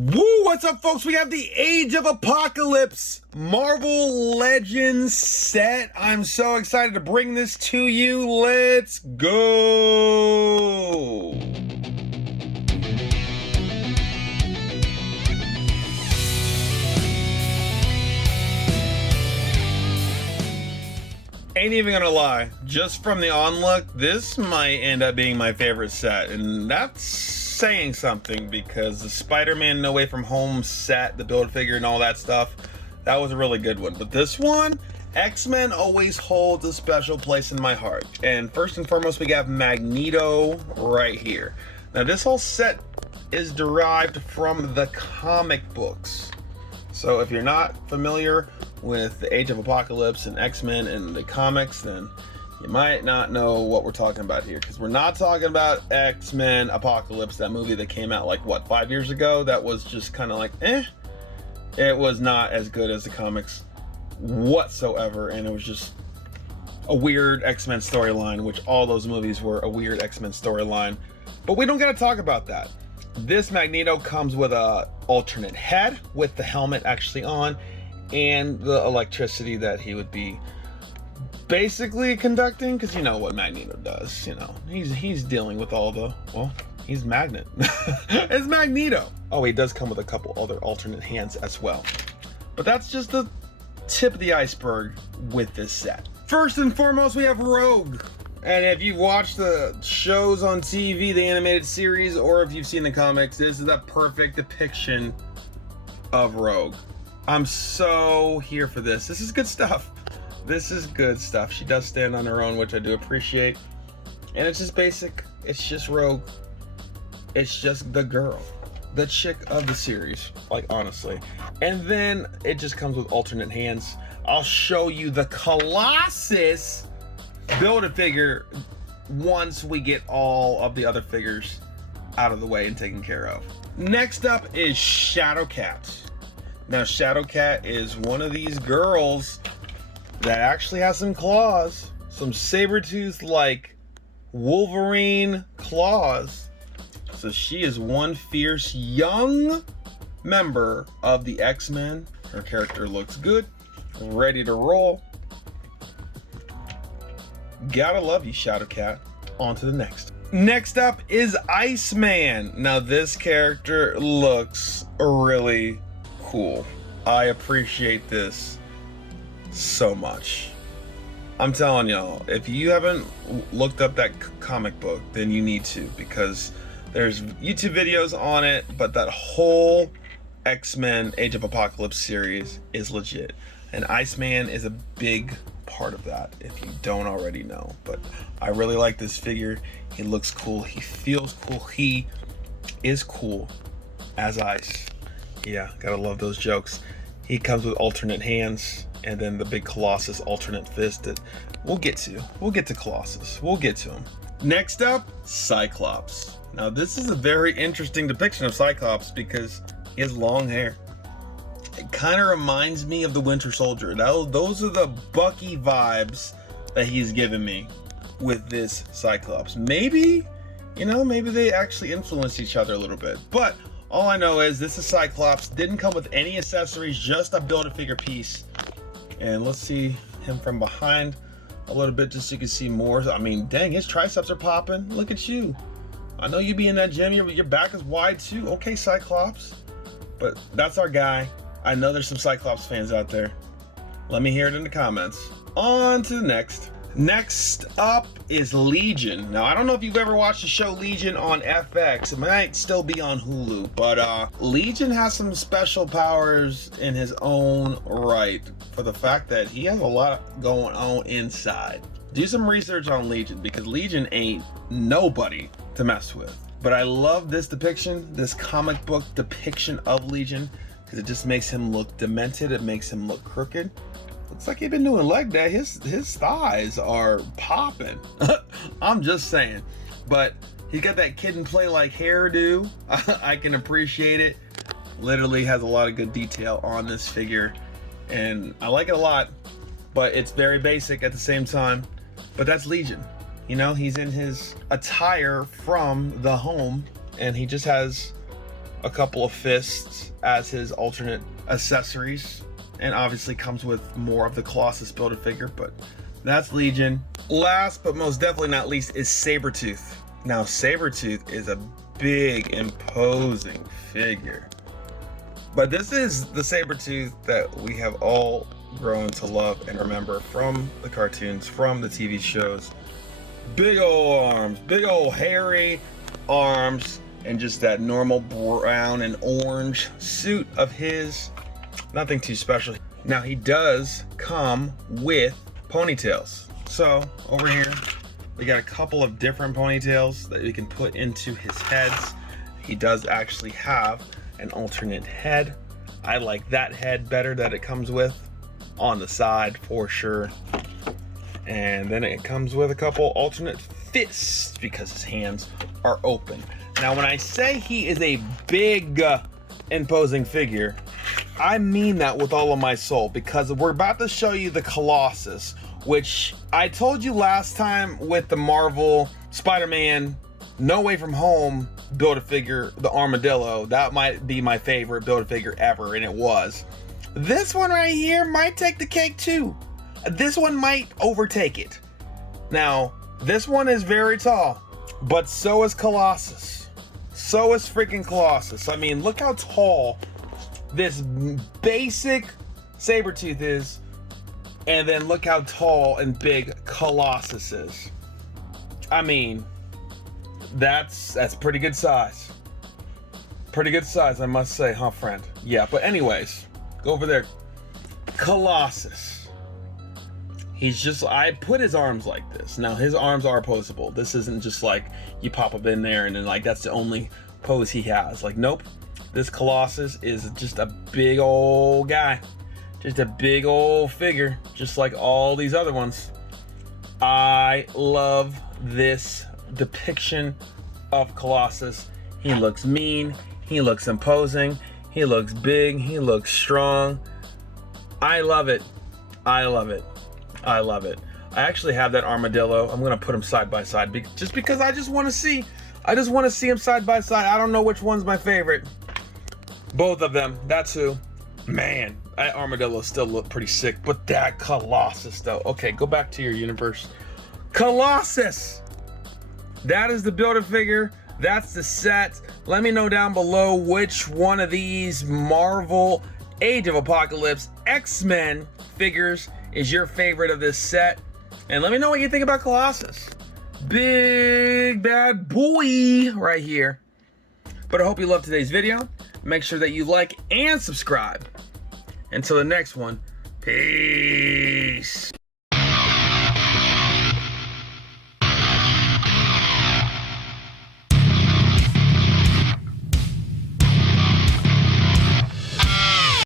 Woo! What's up, folks? We have the Age of Apocalypse Marvel Legends set. I'm so excited to bring this to you. Let's go! Ain't even gonna lie, just from the onlook, this might end up being my favorite set, and that's saying something because the Spider-Man No Way From Home set, the Build-A-Figure and all that stuff, that was a really good one. But this one, X-Men always holds a special place in my heart. And first and foremost, we got Magneto right here. Now this whole set is derived from the comic books. So if you're not familiar with the Age of Apocalypse and X-Men and the comics, then you might not know what we're talking about here, because we're not talking about X-Men Apocalypse, that movie that came out like, what, 5 years ago? That was just kind of like, It was not as good as the comics whatsoever, and it was just a weird X-Men storyline, which all those movies were a weird X-Men storyline. But we don't gotta talk about that. This Magneto comes with a alternate head, with the helmet actually on, and the electricity that he would be basically conducting, because you know what Magneto does. You know, he's dealing with all the, well, he's Magnet. It's Magneto. Oh, he does come with a couple other alternate hands as well, but that's just the tip of the iceberg with this set. First and foremost, we have Rogue. And if you've watched the shows on TV, the animated series, or if you've seen the comics, this is a perfect depiction of Rogue. I'm so here for this. This is good stuff. This is good stuff. She does stand on her own, which I do appreciate. And it's just basic. It's just Rogue. It's just the girl. The chick of the series, like, honestly. And then it just comes with alternate hands. I'll show you the Colossus Build-A-Figure once we get all of the other figures out of the way and taken care of. Next up is Shadowcat. Now, Shadowcat is one of these girls that actually has some claws, some Sabertooth like Wolverine claws. So she is one fierce young member of the X-Men. Her character looks good, ready to roll. Gotta love you, Shadowcat. On to the next. Next up is Iceman. Now this character looks really cool. I appreciate this so much. I'm telling y'all, if you haven't looked up that comic book, then you need to, because there's YouTube videos on it, but that whole X-Men Age of Apocalypse series is legit, and Iceman is a big part of that, if you don't already know. But I really like this figure. He looks cool, he feels cool, he is cool as ice. Yeah, gotta love those jokes. He comes with alternate hands, and then the big Colossus alternate fist that we'll get to. We'll get to Colossus. We'll get to him. Next up, Cyclops. Now this is a very interesting depiction of Cyclops because he has long hair. It kind of reminds me of the Winter Soldier. Now, those are the Bucky vibes that he's giving me with this Cyclops. Maybe, you know, maybe they actually influence each other a little bit. But all I know is this is Cyclops. Didn't come with any accessories, just a Build-A-Figure piece. And let's see him from behind a little bit just so you can see more. I mean, dang, his triceps are popping. Look at you. I know you be in that gym, your back is wide too. Okay, Cyclops. But that's our guy. I know there's some Cyclops fans out there. Let me hear it in the comments. On to the next. Next up is Legion. Now, I don't know if you've ever watched the show Legion on FX. It might still be on Hulu, but Legion has some special powers in his own right for the fact that he has a lot going on inside. Do some research on Legion, because Legion ain't nobody to mess with. But I love this depiction, this comic book depiction of Legion, because it just makes him look demented. It makes him look crooked. Looks like he's been doing leg day. His thighs are popping. I'm just saying. But he got that kid and play like hairdo. I can appreciate it. Literally has a lot of good detail on this figure, and I like it a lot, but it's very basic at the same time. But that's Legion. You know, he's in his attire from the home, and he just has a couple of fists as his alternate accessories, and obviously comes with more of the Colossus Build-A-Figure, but that's Legion. Last but most definitely not least is Sabertooth. Now Sabertooth is a big, imposing figure, but this is the Sabertooth that we have all grown to love and remember from the cartoons, from the TV shows. Big old arms, big old hairy arms, and just that normal brown and orange suit of his. Nothing too special. Now he does come with ponytails. So over here, we got a couple of different ponytails that we can put into his heads. He does actually have an alternate head. I like that head better that it comes with on the side for sure. And then it comes with a couple alternate fists because his hands are open. Now when I say he is a big imposing figure, I mean that with all of my soul, because we're about to show you the Colossus, which I told you last time with the Marvel Spider-Man No Way From Home Build-A-Figure, the Armadillo, that might be my favorite Build-A-Figure ever, and it was. This one right here might take the cake too. This one might overtake it. Now, this one is very tall, but so is Colossus. So is freaking Colossus. I mean, look how tall this basic Sabertooth is, and then look how tall and big Colossus is. I mean, that's pretty good size. Pretty good size, I must say, huh, friend? Yeah, but anyways, go over there. Colossus. He's just, I put his arms like this. Now, his arms are opposable. This isn't just like you pop up in there and then like that's the only pose he has. Like, nope. This Colossus is just a big old guy. Just a big old figure, just like all these other ones. I love this depiction of Colossus. He looks mean. He looks imposing. He looks big. He looks strong. I love it. I love it. I love it. I actually have that armadillo. I'm gonna put them side by side just because I just want to see. I just want to see them side by side. I don't know which one's my favorite. Both of them. That's who. Man, that armadillo still look pretty sick, but that Colossus though. Okay, go back to your universe. Colossus. That is the Build-A-Figure. That's the set. Let me know down below which one of these Marvel Age of Apocalypse X-Men figures is your favorite of this set, and let me know what you think about Colossus. Big bad boy right here. But I hope you loved today's video. Make sure that you like and subscribe. Until the next one, peace.